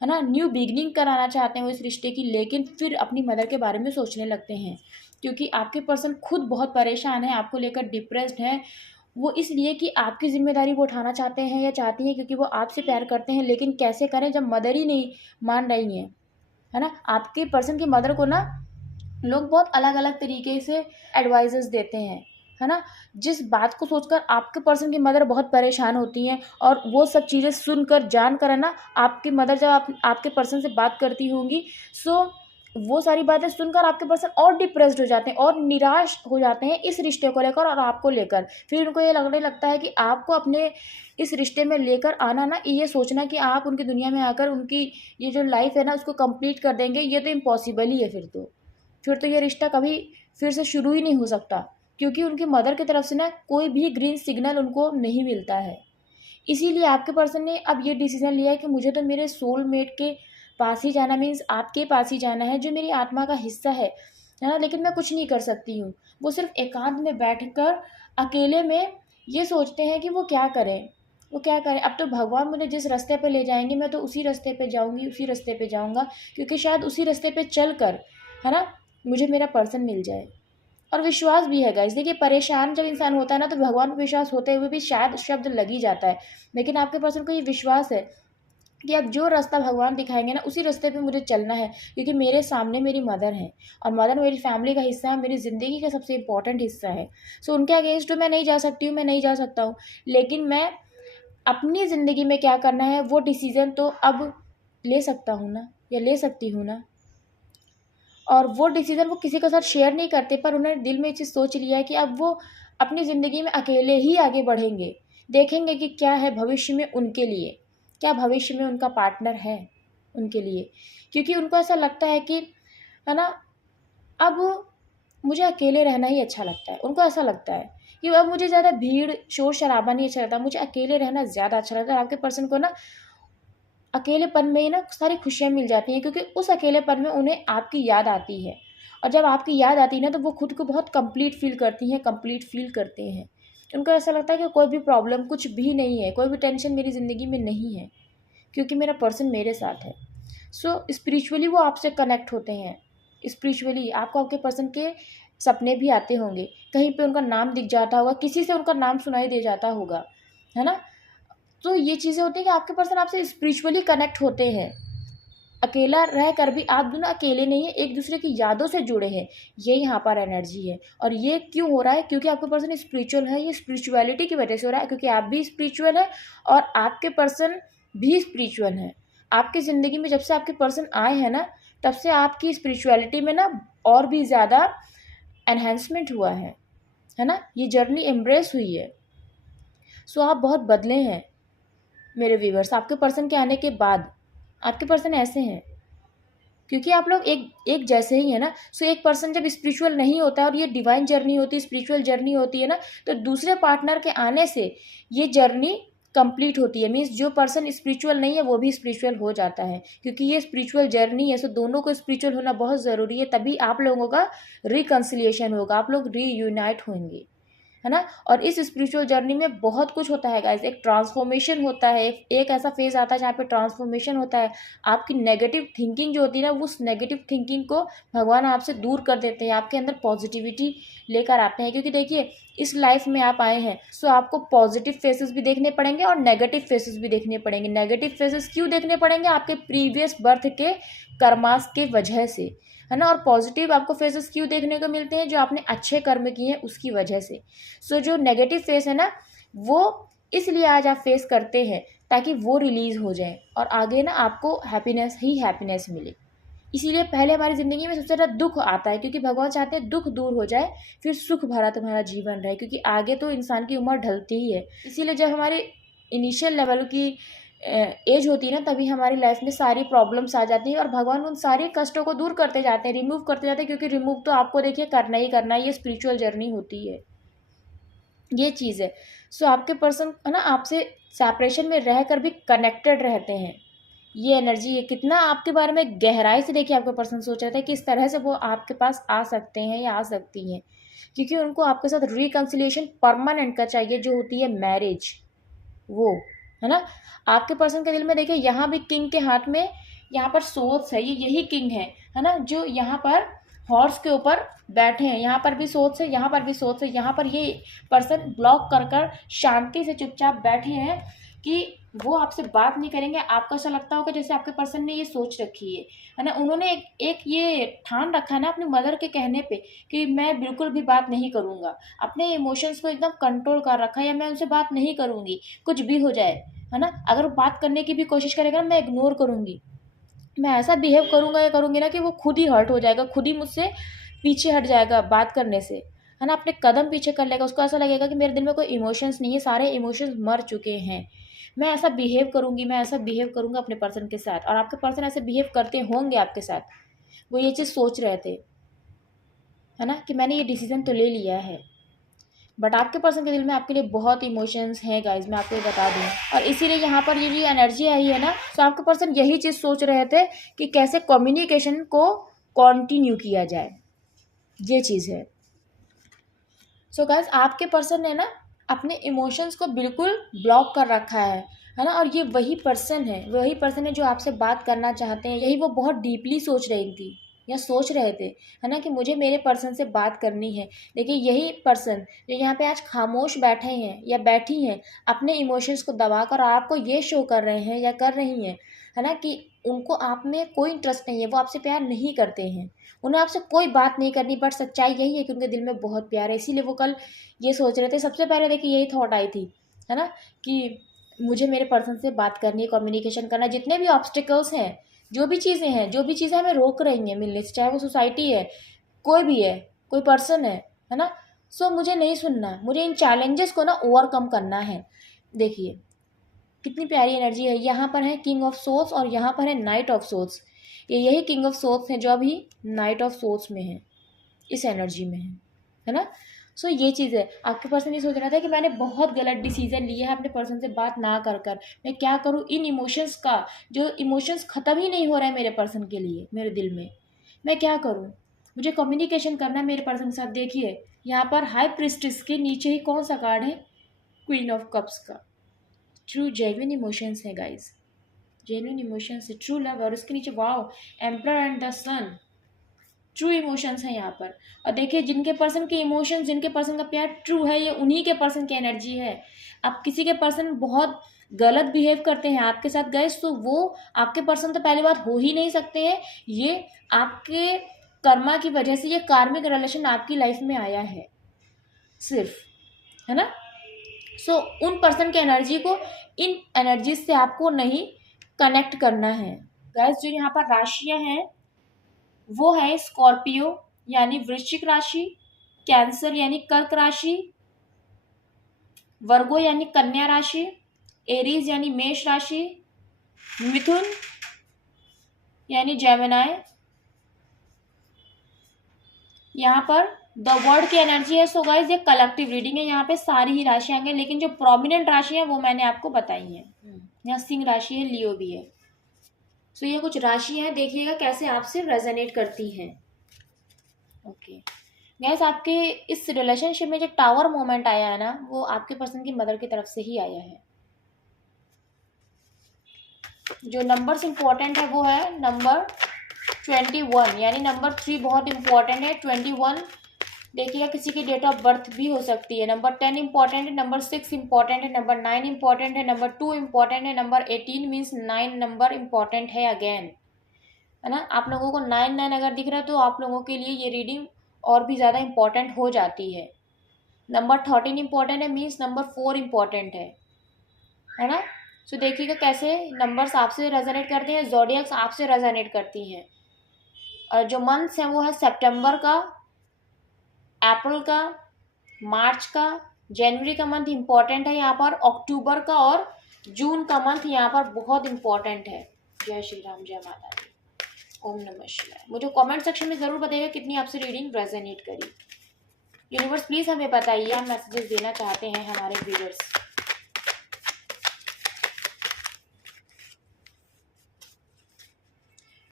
है ना, न्यू बिगनिंग कराना चाहते हैं वो इस रिश्ते की, लेकिन फिर अपनी मदर के बारे में सोचने लगते हैं। क्योंकि आपके पर्सन खुद बहुत परेशान है, आपको लेकर डिप्रेस्ड है। वो इसलिए कि आपकी ज़िम्मेदारी वो उठाना चाहते हैं या चाहती हैं, क्योंकि वो आपसे प्यार करते हैं, लेकिन कैसे करें जब मदर ही नहीं मान रही हैं, है ना। आपके पर्सन की मदर को ना लोग बहुत अलग अलग तरीके से एडवाइजेस देते हैं, है ना। जिस बात को सोचकर आपके पर्सन की मदर बहुत परेशान होती हैं, और वो सब चीज़ें सुनकर जानकर है ना आपकी मदर जब आपके पर्सन से बात करती होंगी, सो वो सारी बातें सुनकर आपके पर्सन और डिप्रेस्ड हो जाते हैं और निराश हो जाते हैं इस रिश्ते को लेकर और आपको लेकर। फिर उनको ये लगने लगता है कि आपको अपने इस रिश्ते में लेकर आना ना, ये सोचना कि आप उनकी दुनिया में आकर उनकी ये जो लाइफ है ना उसको कंप्लीट कर देंगे, ये तो इम्पॉसिबल ही है। फिर तो ये रिश्ता कभी फिर से शुरू ही नहीं हो सकता, क्योंकि उनकी मदर की तरफ से ना कोई भी ग्रीन सिग्नल उनको नहीं मिलता है। इसीलिए आपके पर्सन ने अब ये डिसीजन लिया है कि मुझे तो मेरे सोलमेट के पास ही जाना, मीन्स आपके पास ही जाना है, जो मेरी आत्मा का हिस्सा है ना। लेकिन मैं कुछ नहीं कर सकती हूँ। वो सिर्फ एकांत में बैठकर अकेले में ये सोचते हैं कि वो क्या करें, वो क्या करें। अब तो भगवान मुझे जिस रास्ते पे ले जाएंगे मैं तो उसी रास्ते पे जाऊंगी, उसी रास्ते पे जाऊंगा, क्योंकि शायद उसी रास्ते पे चल कर, है ना, मुझे मेरा पर्सन मिल जाए। और विश्वास भी है गाइस। देखिए, परेशान जब इंसान होता है ना तो भगवान पर विश्वास होते हुए भी शायद शब्द लग ही जाता है, लेकिन आपके पर्सन को ये विश्वास है कि अब जो रास्ता भगवान दिखाएंगे ना उसी रास्ते पे मुझे चलना है, क्योंकि मेरे सामने मेरी मदर है और मदर मेरी फैमिली का हिस्सा है, मेरी ज़िंदगी का सबसे इम्पोर्टेंट हिस्सा है। सो उनके अगेंस्ट तो मैं नहीं जा सकती हूँ, मैं नहीं जा सकता हूँ, लेकिन मैं अपनी ज़िंदगी में क्या करना है वो डिसीज़न तो अब ले सकता हूँ ना, या ले सकती हूँ ना। और वो डिसीज़न वो किसी के साथ शेयर नहीं करते, पर उन्होंने दिल में ये चीज़ सोच लिया है कि अब वो अपनी ज़िंदगी में अकेले ही आगे बढ़ेंगे। देखेंगे कि क्या है भविष्य में उनके लिए, क्या भविष्य में उनका पार्टनर है उनके लिए, क्योंकि उनको ऐसा लगता है कि, है ना, अब मुझे अकेले रहना ही अच्छा लगता है। उनको ऐसा लगता है कि अब मुझे ज़्यादा भीड़ शोर शराबा नहीं अच्छा लगता, मुझे अकेले रहना ज़्यादा अच्छा लगता है। और आपके पर्सन को ना अकेलेपन में ही ना सारी खुशियाँ मिल जाती हैं, क्योंकि उस अकेलेपन में उन्हें आपकी याद आती है। और जब आपकी याद आती है ना तो वो खुद को बहुत कंप्लीट फील करती हैं, कंप्लीट फील करते हैं। उनको ऐसा लगता है कि कोई भी प्रॉब्लम कुछ भी नहीं है, कोई भी टेंशन मेरी ज़िंदगी में नहीं है, क्योंकि मेरा पर्सन मेरे साथ है। सो स्पिरिचुअली वो आपसे कनेक्ट होते हैं। स्पिरिचुअली आपको आपके पर्सन के सपने भी आते होंगे, कहीं पे उनका नाम दिख जाता होगा, किसी से उनका नाम सुनाई दे जाता होगा, है ना। तो ये चीज़ें होती हैं कि आपके पर्सन आपसे स्पिरिचुअली कनेक्ट होते हैं। अकेला रह कर भी आप दोनों अकेले नहीं है, एक दूसरे की यादों से जुड़े हैं। ये यहाँ पर एनर्जी है। और ये क्यों हो रहा है, क्योंकि आपका पर्सन स्पिरिचुअल है। ये स्पिरिचुअलिटी की वजह से हो रहा है, क्योंकि आप भी स्पिरिचुअल है और आपके पर्सन भी स्पिरिचुअल है। आपकी ज़िंदगी में जब से आपके पर्सन आए हैं ना, तब से आपकी स्पिरिचुअलिटी में ना और भी ज़्यादा एनहेंसमेंट हुआ है ना। ये जर्नी एम्ब्रेस हुई है। सो आप बहुत बदले हैं मेरे व्यूवर्स। आपके पर्सन के आने के बाद आपके पर्सन ऐसे हैं क्योंकि आप लोग एक एक जैसे ही है ना। सो एक पर्सन जब स्पिरिचुअल नहीं होता और ये डिवाइन जर्नी होती है, स्पिरिचुअल जर्नी होती है ना, तो दूसरे पार्टनर के आने से ये जर्नी कंप्लीट होती है। मीन्स जो पर्सन स्पिरिचुअल नहीं है वो भी स्पिरिचुअल हो जाता है, क्योंकि ये स्पिरिचुअल जर्नी है। सो दोनों को स्पिरिचुअल होना बहुत ज़रूरी है, तभी आप लोगों का रिकन्सिलिएशन होगा, आप लोग रीयूनाइट होंगे, है ना। और इस स्पिरिचुअल जर्नी में बहुत कुछ होता है गाइस। एक ट्रांसफॉर्मेशन होता है, एक ऐसा फेज आता है जहाँ पे ट्रांसफॉर्मेशन होता है। आपकी नेगेटिव थिंकिंग जो होती है ना, उस नेगेटिव थिंकिंग को भगवान आपसे दूर कर देते हैं, आपके अंदर पॉजिटिविटी लेकर आते हैं। क्योंकि देखिए, इस लाइफ में आप आए हैं, सो आपको पॉजिटिव फेसेस भी देखने पड़ेंगे और नेगेटिव फेसेस भी देखने पड़ेंगे। नेगेटिव फेसेस क्यों देखने पड़ेंगे, आपके प्रीवियस बर्थ के कर्मास के वजह से, है ना। और पॉजिटिव आपको फेसेस क्यों देखने को मिलते हैं, जो आपने अच्छे कर्म किए हैं उसकी वजह से। सो जो नेगेटिव फेस है ना, वो इसलिए आज आप फेस करते हैं ताकि वो रिलीज हो जाए और आगे ना आपको हैप्पीनेस ही हैप्पीनेस मिले। इसीलिए पहले हमारी ज़िंदगी में सबसे ज़्यादा दुख आता है, क्योंकि भगवान चाहते हैं दुख दूर हो जाए, फिर सुख भरा तुम्हारा जीवन रहे, क्योंकि आगे तो इंसान की उम्र ढलती ही है। इसीलिए जब हमारे इनिशियल लेवल की एज होती है ना, तभी हमारी लाइफ में सारी प्रॉब्लम्स आ जाती हैं और भगवान उन सारे कष्टों को दूर करते जाते हैं, रिमूव करते जाते हैं, क्योंकि रिमूव तो आपको देखिए करना ही करना है। ये स्पिरिचुअल जर्नी होती है, ये चीज़ है। सो आपके पर्सन है ना आपसे सेपरेशन में रह कर भी कनेक्टेड रहते हैं। ये एनर्जी है, कितना आपके बारे में गहराई से देखिए आपका पर्सन सोच रहा था, किस तरह से वो आपके पास आ सकते हैं या आ सकती हैं, क्योंकि उनको आपके साथ रिकन्सिलिएशन परमानेंट का चाहिए, जो होती है मैरिज, वो, है ना। आपके पर्सन के दिल में देखिए, यहाँ भी किंग के हाथ में यहाँ पर सोर्स है, ये यही किंग है ना, जो यहाँ पर हॉर्स के ऊपर बैठे हैं। यहाँ पर भी सोर्स है, यहाँ पर भी सोर्स है। यहाँ पर ये पर्सन ब्लॉक कर कर शांति से चुपचाप बैठे हैं कि वो आपसे बात नहीं करेंगे। आपको ऐसा लगता होगा जैसे आपके पर्सन ने ये सोच रखी है ना। उन्होंने एक ये ठान रखा है ना अपनी मदर के कहने पे कि मैं बिल्कुल भी बात नहीं करूँगा। अपने इमोशंस को एकदम कंट्रोल कर रखा है, या मैं उनसे बात नहीं करूँगी, कुछ भी हो जाए, है ना। अगर वो बात करने की भी कोशिश करेगा मैं इग्नोर करूँगी, मैं ऐसा बिहेव करूँगा या करूँगी ना कि वो खुद ही हर्ट हो जाएगा, खुद ही मुझसे पीछे हट जाएगा बात करने से, है ना, अपने कदम पीछे कर लेगा। उसको ऐसा लगेगा कि मेरे दिल में कोई इमोशंस नहीं है, सारे इमोशंस मर चुके हैं। मैं ऐसा बिहेव करूँगी, मैं ऐसा बिहेव करूँगा अपने पर्सन के साथ, और आपके पर्सन ऐसे बिहेव करते होंगे आपके साथ। वो ये चीज़ सोच रहे थे, है ना, कि मैंने ये डिसीजन तो ले लिया है, बट आपके पर्सन के दिल में आपके लिए बहुत इमोशंस हैं गाइज, मैं आपको ये बता दूँ। और इसीलिए यहाँ पर ये जो एनर्जी आई है ना, तो आपके पर्सन यही चीज़ सोच रहे थे कि कैसे कम्युनिकेशन को कंटिन्यू किया जाए, ये चीज़ है। सो गाइज आपके पर्सन ने ना अपने इमोशंस को बिल्कुल ब्लॉक कर रखा है ना, और ये वही पर्सन है जो आपसे बात करना चाहते हैं। यही वो बहुत डीपली सोच रही थी या सोच रहे थे, है ना, कि मुझे मेरे पर्सन से बात करनी है। लेकिन यही पर्सन जो यहाँ पे आज खामोश बैठे हैं या बैठी हैं, अपने इमोशंस को दबाकर आपको ये शो कर रहे हैं या कर रही हैं, है ना, कि उनको आप में कोई इंटरेस्ट नहीं है, वो आपसे प्यार नहीं करते हैं, उन्हें आपसे कोई बात नहीं करनी। बट सच्चाई यही है कि उनके दिल में बहुत प्यार है, इसीलिए वो कल ये सोच रहे थे। सबसे पहले देखिए यही थॉट आई थी, है ना, कि मुझे मेरे पर्सन से बात करनी है, कम्युनिकेशन करना। जितने भी ऑब्स्टिकल्स हैं, जो भी चीज़ें हमें रोक रही हैं मिलने से, चाहे वो सोसाइटी है, कोई भी है, कोई पर्सन है ना, सो मुझे नहीं सुनना, मुझे इन चैलेंजेस को ना ओवरकम करना है। देखिए कितनी प्यारी एनर्जी है, यहाँ पर है किंग ऑफ सोर्स और यहाँ पर है नाइट ऑफ सोर्स। यही किंग ऑफ सोर्स है जो अभी नाइट ऑफ सोर्स में है, इस एनर्जी में है ना। सो ये चीज़ है, आपके पर्सन ये सोच रहा था कि मैंने बहुत गलत डिसीजन लिया है अपने पर्सन से बात ना कर मैं क्या करूँ इन इमोशंस का, जो इमोशंस ख़त्म ही नहीं हो रहा है मेरे पर्सन के लिए, मेरे दिल में, मैं क्या करूँ, मुझे कम्युनिकेशन करना है मेरे पर्सन के साथ। देखिए यहाँ पर हाई प्रिस्टिस के नीचे ही कौन सा कार्ड है, क्वीन ऑफ कप्स का। ट्रू जेन्युइन इमोशंस है गाइज, जेन्युइन इमोशंस है, ट्रू लव। और उसके नीचे wow, emperor and the sun, true emotions है यहाँ पर। और देखिए जिनके पर्सन के इमोशंस, जिनके पर्सन का प्यार ट्रू है, ये उन्हीं के पर्सन की एनर्जी है। अब किसी के पर्सन बहुत गलत बिहेव करते हैं आपके साथ गाइस, तो वो आपके पर्सन तो पहली बात हो ही नहीं सकते हैं। ये आपके कर्मा की वजह से ये कार्मिक रिलेशन आपकी लाइफ में आया है सिर्फ, है ना। सो उन पर्सन की एनर्जी को इन एनर्जी से आपको नहीं कनेक्ट करना है गाइस। जो यहाँ पर राशियां हैं वो है स्कॉर्पियो यानी वृश्चिक राशि, कैंसर यानी कर्क राशि, वर्गो यानी कन्या राशि, एरीज यानी मेष राशि, मिथुन यानी जेमिनाई। यहाँ पर द वर्ड की एनर्जी है। सो गाइस ये कलेक्टिव रीडिंग है, यहाँ पे सारी ही राशियां हैं, लेकिन जो प्रोमिनेंट राशि है वो मैंने आपको बताई है। यहाँ सिंह राशि है, लियो भी है। सो ये कुछ राशियां हैं, देखिएगा कैसे आपसे रेजोनेट करती हैं। ओके गैस, आपके इस रिलेशनशिप में जो टावर मोमेंट आया है ना, वो आपके पर्सन की मदर की तरफ से ही आया है। जो नंबर्स इंपॉर्टेंट है वो है नंबर 21, यानी नंबर 3 बहुत इंपॉर्टेंट है। 21 देखिएगा किसी की डेट ऑफ बर्थ भी हो सकती है। नंबर 10 इंपॉर्टेंट है, नंबर 6 इंपॉर्टेंट है, नंबर 9 इंपॉर्टेंट है, नंबर 2 इंपॉर्टेंट है, नंबर 18 मीन्स 9 नंबर इंपॉर्टेंट है अगेन, है ना। आप लोगों को 9 अगर दिख रहा है तो आप लोगों के लिए ये रीडिंग और भी ज़्यादा इंपॉर्टेंट हो जाती है। नंबर 13 इंपॉर्टेंट है, मीन्स नंबर 4 इंपॉर्टेंट है ना। सो देखिएगा कैसे नंबर्स आपसे रेजोनेट करते हैं, ज़ोडिएक्स आपसे रेजोनेट करती हैं। और जो मंथ्स हैं वो है सितंबर का, अप्रैल का, मार्च का, जनवरी का मंथ इंपॉर्टेंट है यहाँ पर, अक्टूबर का और जून का मंथ यहाँ पर बहुत इंपॉर्टेंट है। जय श्री राम, जय माता दी, ओम नमः शिवाय। मुझे कमेंट सेक्शन में ज़रूर बताइएगा कितनी आपसे रीडिंग रेजोनेट करी। यूनिवर्स प्लीज़ हमें बताइए आप मैसेजेस देना चाहते हैं हमारे व्यूअर्स।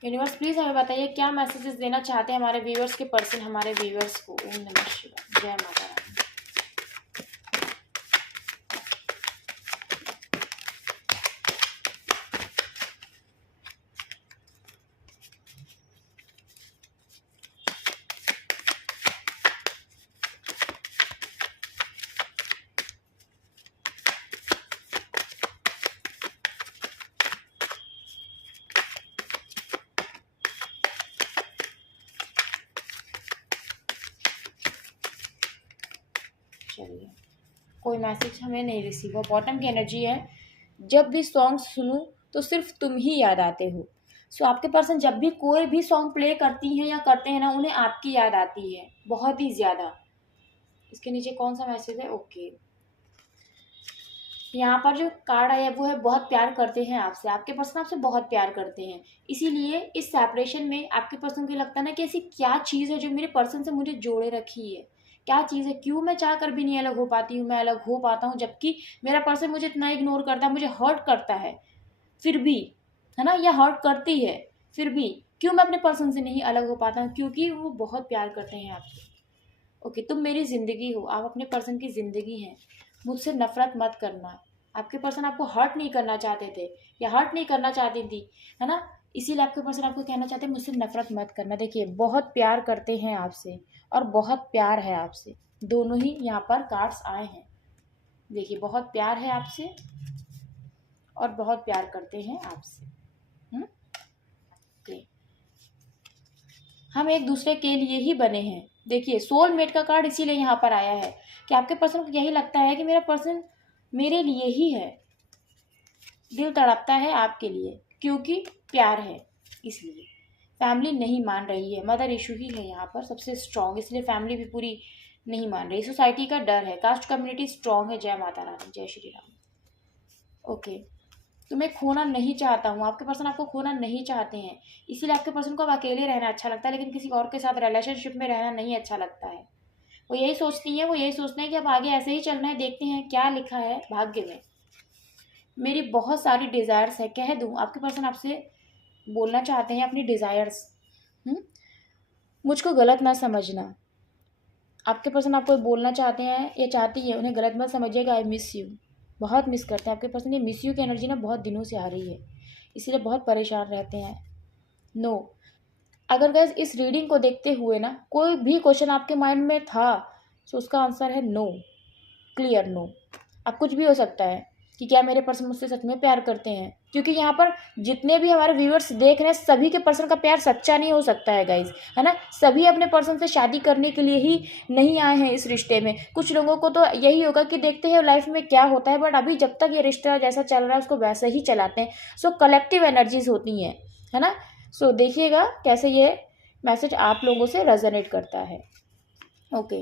यूनिवर्स प्लीज़ हमें बताइए क्या मैसेजेस देना चाहते हैं हमारे व्यूअर्स के पर्सन, हमारे व्यूअर्स को। ओम नमः शिवाय, जय माता रानी। चलिए कोई मैसेज हमें नहीं रिसीव हुआ। बॉटम की एनर्जी है, जब भी सॉन्ग सुनूं तो सिर्फ तुम ही याद आते हो। सो आपके पर्सन जब भी कोई भी सॉन्ग प्ले करती हैं या करते हैं ना, उन्हें आपकी याद आती है बहुत ही ज़्यादा। इसके नीचे कौन सा मैसेज है? ओके, यहाँ पर जो कार्ड आया वो है बहुत प्यार करते हैं आपसे, आपके पर्सन आपसे बहुत प्यार करते हैं। इसीलिए इस सेपरेशन में आपके पर्सन को लगता है ना कि ऐसी क्या चीज़ है जो मेरे पर्सन से मुझे जोड़े रखी है, क्या चीज़ है, क्यों मैं चाह कर भी नहीं अलग हो पाती हूँ, मैं अलग हो पाता हूँ जबकि मेरा पर्सन मुझे इतना इग्नोर करता है, मुझे हर्ट करता है फिर भी, है ना, या हर्ट करती है फिर भी, क्यों मैं अपने पर्सन से नहीं अलग हो पाता हूँ? क्योंकि वो बहुत प्यार करते हैं आपसे। ओके, तुम मेरी ज़िंदगी हो, आप अपने पर्सन की ज़िंदगी हैं, मुझसे नफरत मत करना। आपके पर्सन आपको हर्ट नहीं करना चाहते थे या हर्ट नहीं करना चाहती थी, है ना, इसीलिए आपके पर्सन आपको कहना चाहते हैं मुझसे नफरत मत करना। देखिए बहुत प्यार करते हैं आपसे और बहुत प्यार है आपसे, दोनों ही यहाँ पर कार्ड्स आए हैं। देखिए बहुत प्यार है आपसे और बहुत प्यार करते हैं आपसे। ओके, हम एक दूसरे के लिए ही बने हैं। देखिए सोलमेट का कार्ड इसीलिए यहाँ पर आया है कि आपके पर्सन को यही लगता है कि मेरा पर्सन मेरे लिए ही है, दिल तड़पता है आपके लिए क्योंकि प्यार है। इसलिए फैमिली नहीं मान रही है, मदर इशू ही है यहाँ पर सबसे स्ट्रांग, इसलिए फैमिली भी पूरी नहीं मान रही। सोसाइटी का डर है, कास्ट कम्युनिटी स्ट्रांग है। जय माता रानी, जय श्री राम। ओके, तो मैं खोना नहीं चाहता हूँ, आपके पर्सन आपको खोना नहीं चाहते हैं, इसीलिए आपके पर्सन को अब अकेले रहना अच्छा लगता है, लेकिन किसी और के साथ रिलेशनशिप में रहना नहीं अच्छा लगता है। वो यही सोचती हैं, वो यही सोचते हैं कि अब आगे ऐसे ही चलना है, देखते हैं क्या लिखा है भाग्य में। मेरी बहुत सारी डिज़ायर्स है, कह दूँ आपके पर्सन आपसे बोलना चाहते हैं अपनी डिज़ायर्स। मुझको गलत ना समझना, आपके पर्सन आपको बोलना चाहते हैं या चाहती है, उन्हें गलत मत समझिएगा। आई मिस यू, बहुत मिस करते हैं आपके पर्सन। ये मिस यू की एनर्जी ना बहुत दिनों से आ रही है, इसीलिए बहुत परेशान रहते हैं। नो, अगर गाइस इस रीडिंग को देखते हुए ना कोई भी क्वेश्चन आपके माइंड में था तो उसका आंसर है नो, क्लियर नो। अब कुछ भी हो सकता है कि क्या मेरे पर्सन मुझसे सच में प्यार करते हैं, क्योंकि यहाँ पर जितने भी हमारे व्यूअर्स देख रहे हैं सभी के पर्सन का प्यार सच्चा नहीं हो सकता है गाइज, है ना। सभी अपने पर्सन से शादी करने के लिए ही नहीं आए हैं इस रिश्ते में। कुछ लोगों को तो यही होगा कि देखते हैं लाइफ में क्या होता है, बट अभी जब तक ये रिश्ता जैसा चल रहा है उसको वैसे ही चलाते हैं। सो कलेक्टिव एनर्जीज होती हैं, है ना। सो देखिएगा कैसे ये मैसेज आप लोगों से रेजोनेट करता है। ओके,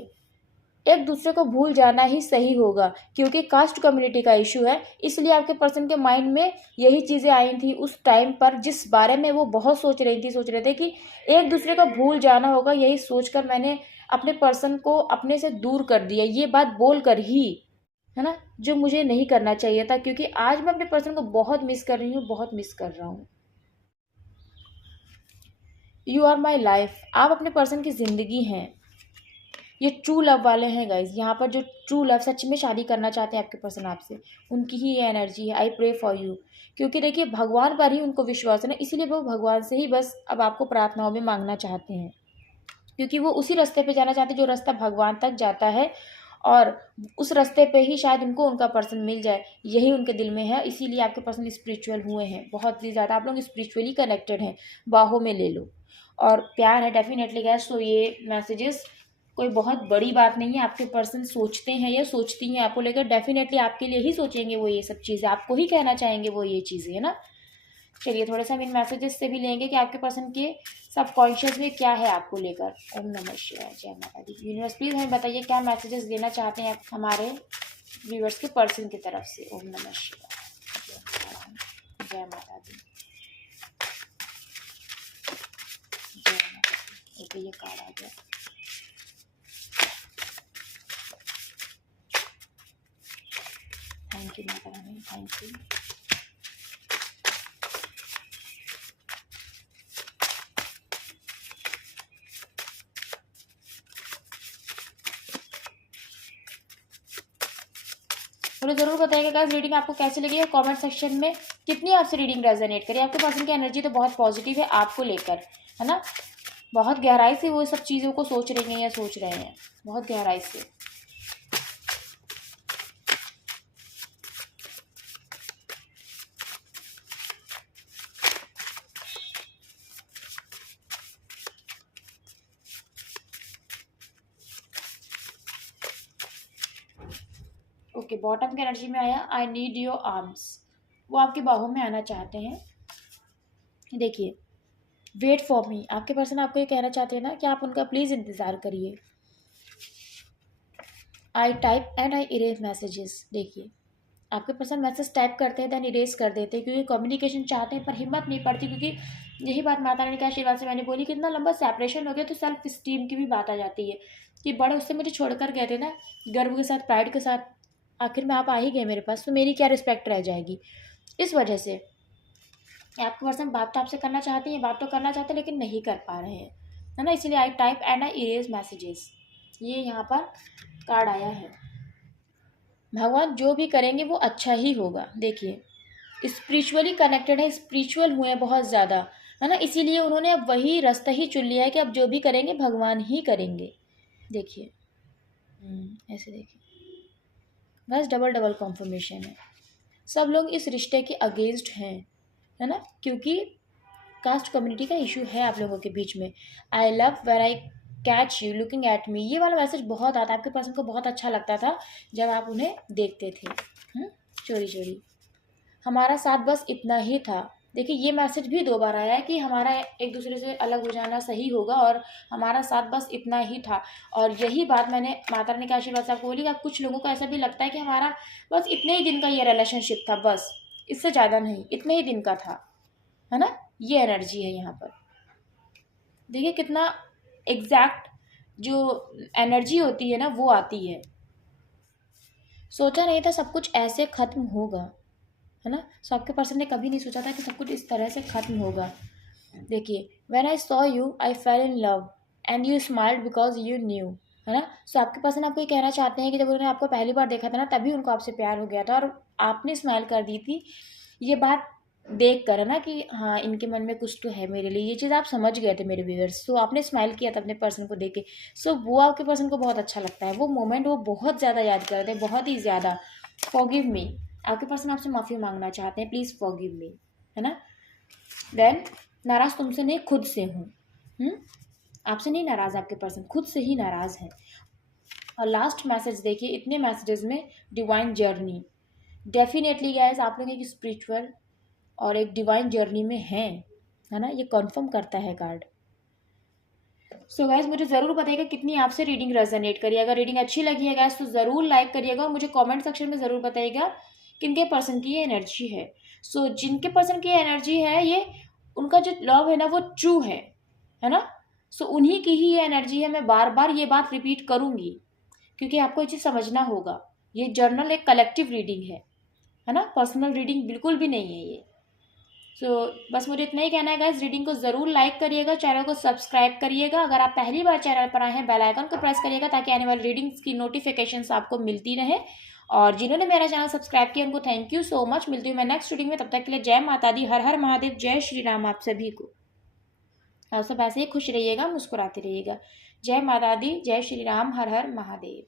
एक दूसरे को भूल जाना ही सही होगा क्योंकि कास्ट कम्युनिटी का इशू है, इसलिए आपके पर्सन के माइंड में यही चीज़ें आई थी उस टाइम पर जिस बारे में वो बहुत सोच रहे थे कि एक दूसरे को भूल जाना होगा। यही सोचकर मैंने अपने पर्सन को अपने से दूर कर दिया, ये बात बोल कर ही, है ना, जो मुझे नहीं करना चाहिए था, क्योंकि आज मैं अपने पर्सन को बहुत मिस कर रही हूँ, बहुत मिस कर रहा हूँ। यू आर माई लाइफ, आप अपने पर्सन की ज़िंदगी हैं। ये ट्रू लव वाले हैं गाइज, यहाँ पर जो ट्रू लव सच में शादी करना चाहते हैं आपके पर्सन आपसे, उनकी ही ये एनर्जी है। आई प्रे फॉर यू, क्योंकि देखिए भगवान पर ही उनको विश्वास है ना, इसीलिए वो भगवान से ही बस अब आपको प्रार्थनाओं में मांगना चाहते हैं, क्योंकि वो उसी रास्ते पे जाना चाहते हैं जो रास्ता भगवान तक जाता है, और उस रास्ते पे ही शायद उनको उनका पर्सन मिल जाए, यही उनके दिल में है। इसीलिए आपके पर्सन स्पिरिचुअल हुए हैं, बहुत ही ज़्यादा आप लोग स्पिरिचुअली कनेक्टेड हैं, बाहों में ले लो। और प्यार है डेफिनेटली गैस। तो ये मैसेजेस कोई बहुत बड़ी बात नहीं है, आपके पर्सन सोचते हैं या सोचती हैं आपको लेकर, डेफिनेटली आपके लिए ही सोचेंगे वो, ये सब चीज़ें आपको ही कहना चाहेंगे वो ये चीज़ें, है ना। चलिए थोड़ा सा हम इन मैसेजेस से भी लेंगे कि आपके पर्सन के सबकॉन्शियस में क्या है आपको लेकर। ओम नमः शिवाय, जय माता दी। यूनिवर्स प्लीज हमें बताइए क्या मैसेजेस देना चाहते हैं हमारे व्यूअर्स के पर्सन की तरफ से। ओम नमः शिवाय, जय माता दी, जय माता दी। ओके, ये कार्ड आ गया। Thank you Mata Rani, thank you. मुझे ज़रूर बताइएगा गाइस रीडिंग आपको कैसे लगी है कमेंट सेक्शन में, कितनी आपसे रीडिंग रेजोनेट करी। आपके पर्सन की एनर्जी तो बहुत पॉजिटिव है आपको लेकर, है ना, बहुत गहराई से वो सब चीज़ों को सोच रही हैं या सोच रहे हैं, बहुत गहराई से। ओके, बॉटम की एनर्जी में आया आई नीड योर आर्म्स, वो आपकी बाहों में आना चाहते हैं। देखिए, वेट फॉर मी, आपके पर्सन आपको ये कहना चाहते हैं ना कि आप उनका प्लीज़ इंतज़ार करिए। I type and I erase messages. देखिए, आपके पर्सन मैसेज टाइप करते हैं देन इरेज कर देते हैं, क्योंकि कम्युनिकेशन चाहते हैं पर हिम्मत नहीं पड़ती, क्योंकि यही बात माता रानी के आशीर्वाद से मैंने बोली कि इतना लंबा सेपरेशन हो गया तो सेल्फ स्टीम की भी बात आ जाती है कि बड़े उससे मुझे छोड़कर गए थे ना, गर्व के साथ, प्राइड के साथ, आखिर में आप आ ही गए मेरे पास, तो मेरी क्या रिस्पेक्ट रह जाएगी। इस वजह से आपके पर्सन बात तो आपसे करना चाहती हैं, बात तो करना चाहते हैं लेकिन नहीं कर पा रहे हैं, है ना। इसीलिए I type and I erase messages, ये यहाँ पर कार्ड आया है। भगवान जो भी करेंगे वो अच्छा ही होगा। देखिए, स्पिरिचुअली कनेक्टेड है, स्पिरिचुअल हुए हैं बहुत ज़्यादा, है ना, इसीलिए उन्होंने अब वही रास्ता ही चुन लिया है कि अब जो भी करेंगे भगवान ही करेंगे। देखिए, ऐसे देखिए, बस डबल डबल कॉन्फर्मेशन है। सब लोग इस रिश्ते के अगेंस्ट हैं, है ना, क्योंकि कास्ट कम्युनिटी का इशू है आप लोगों के बीच में। I love when I catch you looking at me, ये वाला मैसेज बहुत आता है, आपके पर्सन को बहुत अच्छा लगता था जब आप उन्हें देखते थे चोरी चोरी। हमारा साथ बस इतना ही था। देखिए, ये मैसेज भी 2 बार आया है कि हमारा एक दूसरे से अलग हो जाना सही होगा और हमारा साथ बस इतना ही था। और यही बात मैंने माता रानी के आशीर्वाद से आपको बोली कि कुछ लोगों को ऐसा भी लगता है कि हमारा बस इतने ही दिन का ये रिलेशनशिप था, बस इससे ज़्यादा नहीं, इतने ही दिन का था, है ना। ये एनर्जी है यहाँ पर। देखिए कितना एग्जैक्ट जो एनर्जी होती है ना वो आती है। सोचा नहीं था सब कुछ ऐसे ख़त्म होगा, है ना। सो आपके पर्सन ने कभी नहीं सोचा था कि सब कुछ इस तरह से ख़त्म होगा। देखिए, when I saw you I fail in love and you smiled because you new, है ना। सो आपके पर्सन आपको ये कहना चाहते हैं कि जब उन्होंने आपको पहली बार देखा था ना तभी उनको आपसे प्यार हो गया था और आपने स्माइल कर दी थी। ये बात देख कर, है ना, कि हाँ इनके मन में कुछ तो है मेरे लिए, ये चीज़ आप समझ गए थे मेरे व्यूअर्स। सो आपने स्माइल किया था अपने पर्सन को देख के। सो वो आपके पर्सन को बहुत अच्छा लगता है, वो मोमेंट वो बहुत ज़्यादा याद करते हैं, बहुत ही ज़्यादा। फॉरगिव मी, आपके पर्सन आपसे माफ़ी मांगना चाहते हैं, प्लीज़ फॉरगिव मी, है ना। देन नाराज़ तुमसे नहीं खुद से हूँ। आपसे नहीं नाराज़ आपके पर्सन, खुद से ही नाराज़ है। और लास्ट मैसेज देखिए, इतने मैसेजेस में डिवाइन जर्नी, डेफिनेटली गाइस आप लोग एक स्पिरिचुअल और एक डिवाइन जर्नी में हैं, है ना, ये कंफर्म करता है कार्ड। सो गाइस मुझे ज़रूर बताइएगा कितनी आपसे रीडिंग रेजोनेट करिए। अगर रीडिंग अच्छी लगी है गाइस तो ज़रूर लाइक करिएगा और मुझे कमेंट सेक्शन में ज़रूर बताइएगा किनके पर्सन की ये एनर्जी है। सो जिनके पर्सन की एनर्जी है ये, उनका जो लव है ना वो ट्रू है ना। सो उन्हीं की ही ये एनर्जी है। मैं बार बार ये बात रिपीट करूँगी क्योंकि आपको ये चीज़ समझना होगा। ये जर्नल एक कलेक्टिव रीडिंग है ना, पर्सनल रीडिंग बिल्कुल भी नहीं है ये। बस मुझे इतना ही कहना है गाइस, रीडिंग को ज़रूर लाइक करिएगा, चैनल को सब्सक्राइब करिएगा। अगर आप पहली बार चैनल पर आए हैं बेल आइकन को प्रेस करिएगा ताकि आने वाली रीडिंग्स की नोटिफिकेशंस आपको मिलती रहे। और जिन्होंने मेरा चैनल सब्सक्राइब किया उनको थैंक यू सो मच। मिलती हूँ मैं नेक्स्ट रीडिंग में, तब तक के लिए जय माता दी, हर हर महादेव, जय श्री राम आप सभी को। आप सब ऐसे ही खुश रहिएगा, मुस्कुराते रहिएगा। जय माता दी, जय श्री राम, हर हर महादेव।